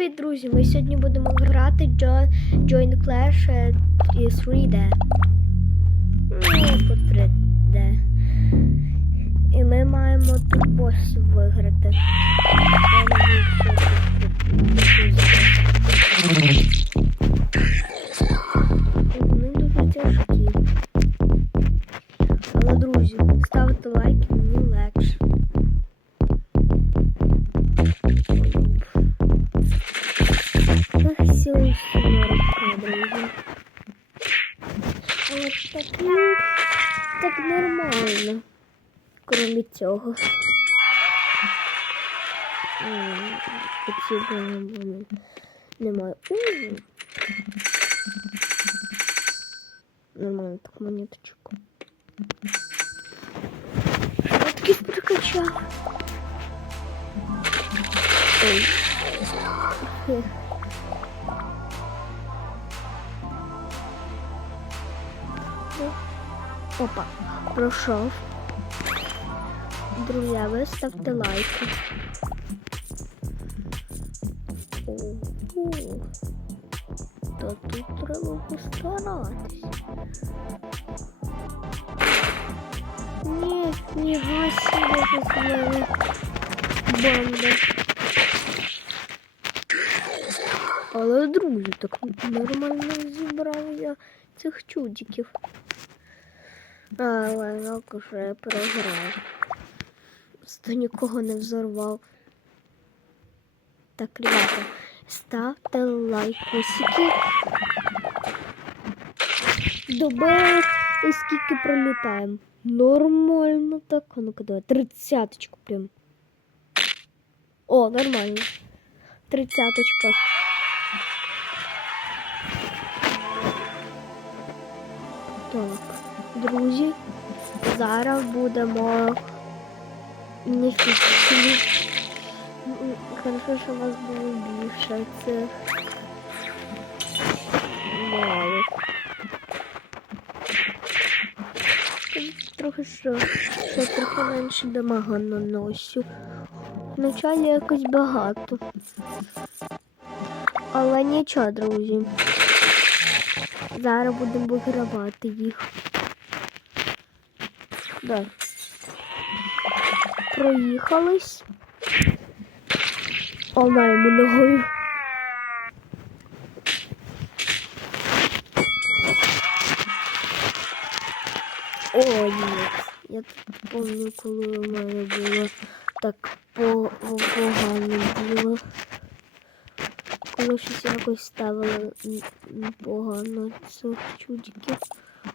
Привіт, друзі! Ми сьогодні будемо грати Jo- Join Clash е, 3D. Ну, 3D. І ми маємо тут босів виграти. Але так, ну, так нормально. Крім цього. Оці немає. Нормально так монеточку. Я таки прокачав. Ой. Опа, пройшов. Друзі, ви ставте лайки. Та тут треба постаратись. Ні, ніга себе злили. Банда. Але, друзі, так нормально зібрав я цих чудиків. Жалко, що я програв. Просто нікого не взорвав. Так, ребята, ставте лайкосики. Добавить і скільки пролітаємо. Нормально так. А ну-ка давай. Тридцяточку прям. О, нормально. Тридцяточка. Так, друзі, зараз будемо не. Хорошо, що у вас було більше цих. Мало. Трохи що, що трохи менше дамага наносю. Вначалі якось багато. Але нічого, друзі. Зараз будемо вигравати їх. Да. Проїхались. Вона йому ногою. О, ні. Я пам'ятаю, коли у мене було так по погано діло. Коли щось якось ставили погано цих чудиків.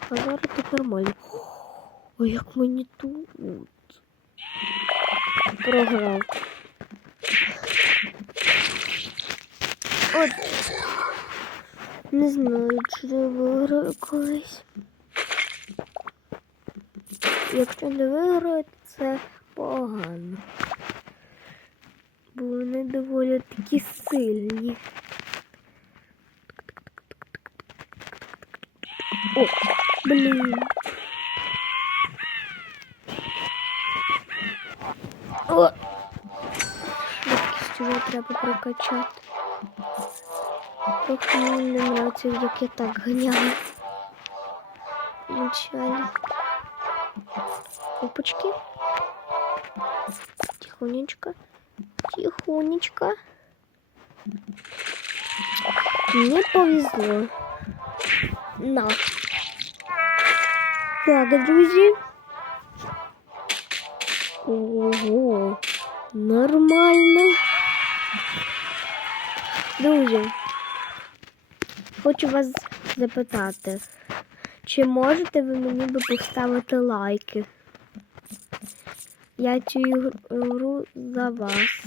А зараз так нормально. Ой, як мені тут. Програв. От. Не знаю, чи я виграю колись. Якщо не виграю, це погано. Бо вони доволі такі сильні. О, блін. О! Швидкість вже треба прокачати. Трохи мені не нравиться, як я так ганяю. Вначалі. Опачки. Тихонечко. Тихонечко. Мне повезло. На. Так, друзі. Ого. Нормально. Друзі. Хочу вас запитати, чи можете ви мені би поставити лайки? Я цю ігру за вас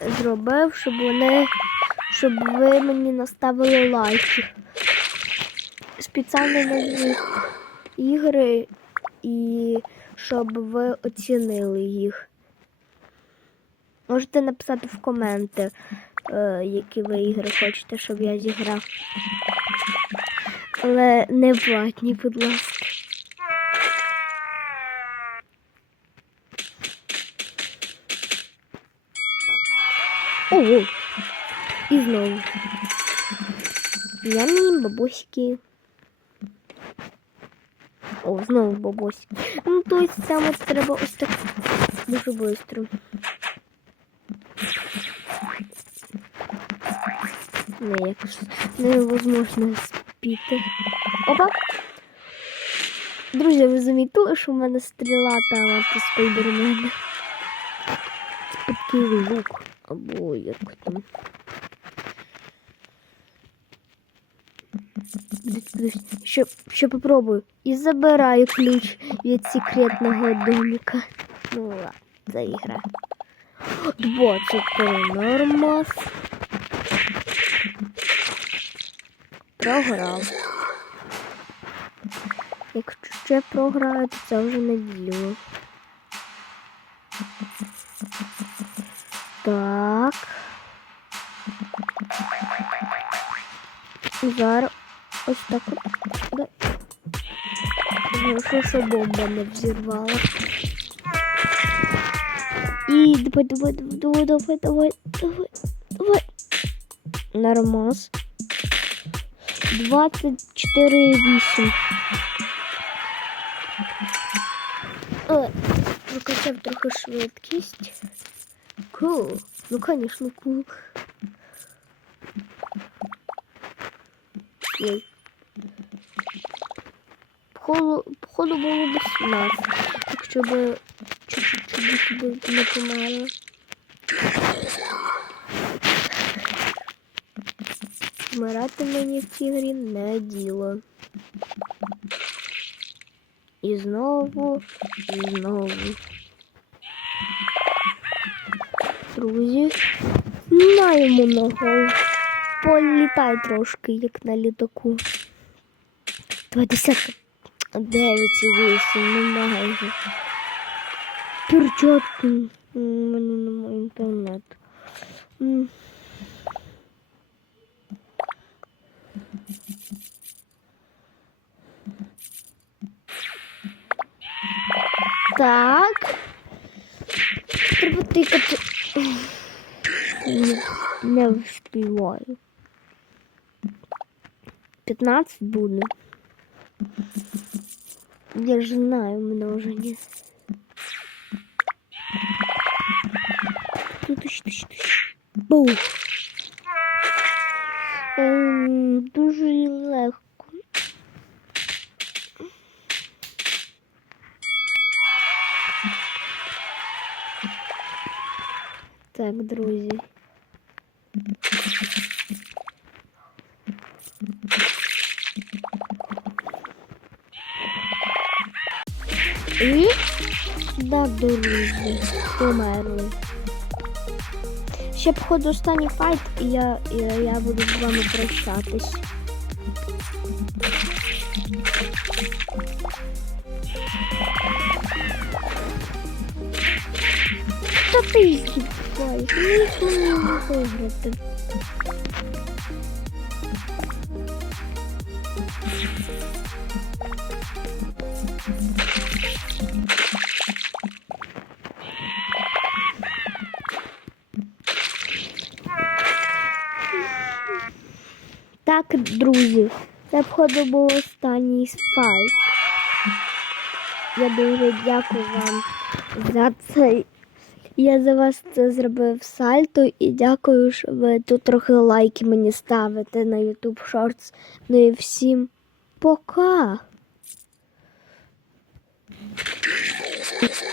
зробив, щоб вони, щоб ви мені наставили лайки. Спеціально назву ігри і щоб ви оцінили їх. Можете написати в коменти, е, які ви ігри хочете, щоб я зіграв. Але не платні, будь ласка. Ого. І знову. Нямі, бабуськи. О, знову бабуськи. Ну, то есть саме треба ось так дуже швидко. Не, якось невозможно спіти. Опа! Друзі, ви замітили, що в мене стріла там от спайдермена? Такий лук. Або як там. Ще, ще попробую. І забираю ключ від секретного домика. Ну ладно, це ігра. 23 нормас. Програв. Якщо ще програю, то це вже не діло. Так. Зараз ось так от. Да. Хорошо, що бомба не взірвала. І давай, давай, давай, давай, давай, давай, давай. Нормас. 24,8. Ой, Прокачав трохи швидкість. Кул. Ну, конечно, кул. Ой. Походу, походу було б 17, якщо б чуть-чуть би не померла. Вмирати мені в цій грі не діло. І знову, і знову. Друзі, маємо ногу. Політай трошки, як на літаку. Два десятка. Дев'ять і вісім, ну майже. Перчатки. У мене немає інтернету. Так. Треба тикати. Не, не вспіваю. 15 буде. Я же знаю множение. Ну, тыщ, тыщ, тыщ. Бум. Эм, ем, дуже легко. Так, друзья. І да, друзі, померли. Ще походу останній файт, і я, і я буду з вами прощатись. Та ти зібаєш, нічого не виграти. Друзі, це походу був останній файт. Я дуже дякую вам за це. Я за вас це зробив сальто і дякую, що ви тут трохи лайки мені ставите на YouTube Shorts. Ну і всім пока!